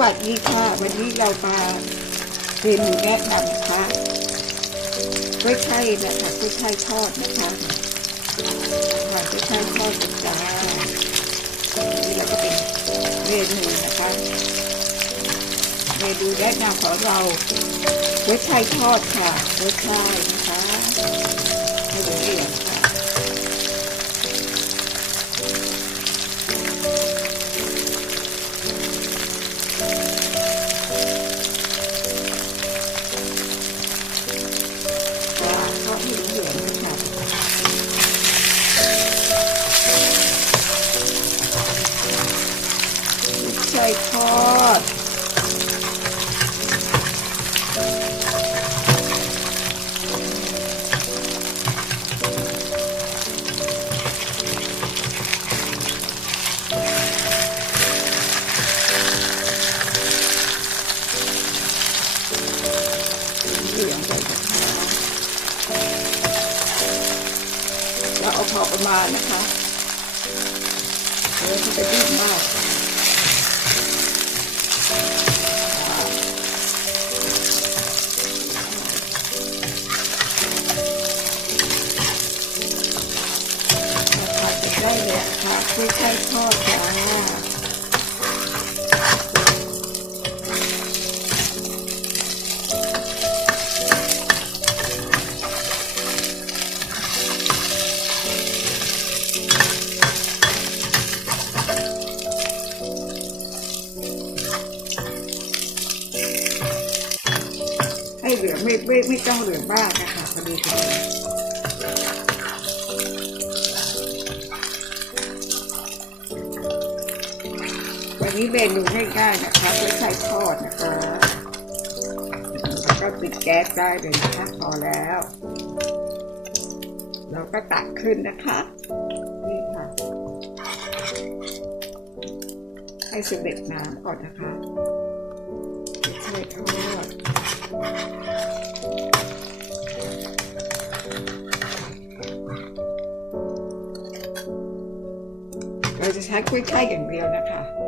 วัสดีค่ะ วันนี้เรามาเรียนดูแนะนำนะคะกล้วยไช่นะคะกล้วยไช่ทอดนะคะค่ะกล้วยไช่ทอดจ้านี่เราก็เป็นเมนูนะคะเมนูแนะนำของเรากล้วยไช่ทอดค่ะกล้วยไช่นะคะ ยทอด เหลืองไปนะคะแล้วเอาพอประมาณนะคะ เดี๋ยวจะดิ้นมาก ได้เลยอะค่ะค่อยๆทอด เหลืองไม่ไม่ไม่ต้องเหลืองมากนะคะพอดีพอดีวันนี้เมนูง่ายๆนะคะไม่ใส่ทอดนะคะแล้วก็ปิดแก๊สได้เลยนะคะพอแล้ว เราก็ตักขึ้นนะคะนี่ค่ะให้สำเร็จน้ำก่อนนะคะ ไม่ใช่ทอดเราจะใช้กล้วยไข่อย่างเดียวนะคะ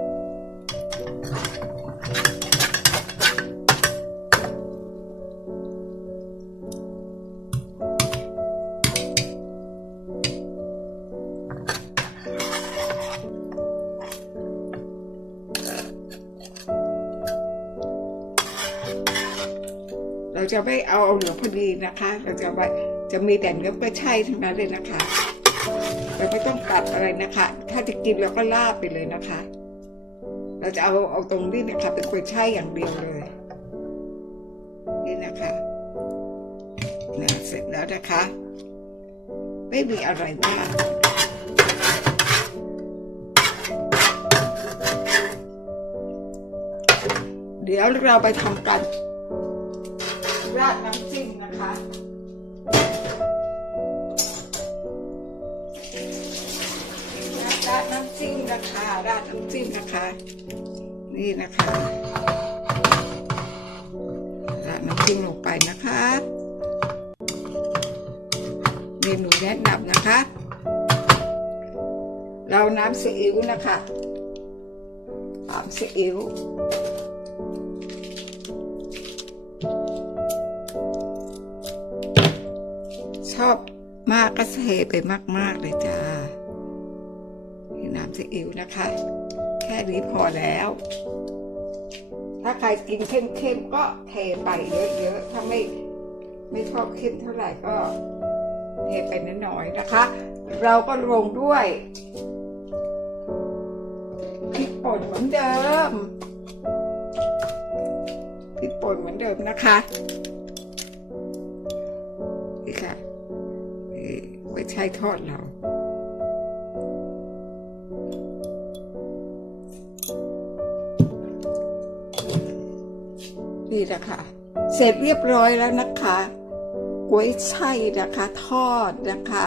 เราจะไม่เอาเหลือพอดีนะคะ เราจะไว้จะมีแต่เนื้อกล้วยไช่ทั้งนั้นเลยนะคะ เราไม่ต้องตัดอะไรนะคะ ถ้าจะกินเราก็ลาบไปเลยนะคะ เราจะเอาเอาตรงนี้นะคะเป็นกล้วยอย่างเดียวเลย นี่นะคะนะเสร็จแล้วนะคะ ไม่มีอะไรมากเดี๋ยวเราไปทำกัน นะคะ ราดน้ำจิ้มนะคะ นี่นะคะราดน้ำจิ้มลงไปนะคะเมนูแนะนำนะคะ เราน้ำซีอิ๊วนะคะน้ำซีอิ๊วชอบมากก็เทไปมาก ๆ เลยจ้า ผิวนะคะ แค่นี้พอแล้ว ถ้าใครกินเข้มๆก็เทไปเยอะๆถ้าไม่ไม่ชอบเข้มเท่าไหร่ก็เทไปน้อยๆนะคะ เราก็ลงด้วยพริกป่นเหมือนเดิมพริกป่นเหมือนเดิมนะคะนี่ค่ะไว้ใช้ทอดเรา นี่นะคะเสร็จเรียบร้อยแล้วนะคะก๋วยไช่นะคะทอดนะคะ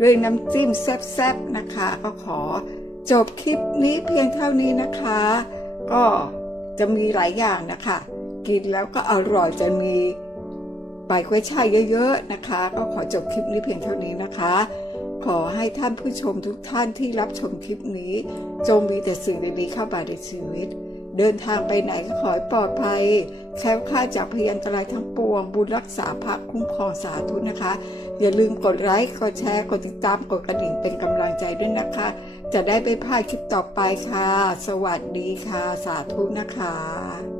ด้วยน้ำจิ้มแซ่บๆนะคะ ก็ขอจบคลิปนี้เพียงเท่านี้นะคะ ก็จะมีหลายอย่างนะคะ กินแล้วก็อร่อยจะมีใบก๋วยไช่เยอะๆนะคะ ก็ขอจบคลิปนี้เพียงเท่านี้นะคะ ขอให้ท่านผู้ชมทุกท่านที่รับชมคลิปนี้ จงมีแต่สิ่งดีๆเข้ามาในชีวิต เดินทางไปไหนก็ขอให้ปลอดภัยแคล้วคลาดจากพยันตรายทั้งปวง บุญรักษาพระคุ้มครองสาธุนะคะ อย่าลืมกดไลค์กดแชร์กดติดตามกดกระดิ่งเป็นกำลังใจด้วยนะคะ จะได้ไม่พลาดคลิปต่อไปค่ะ สวัสดีค่ะ สาธุนะคะ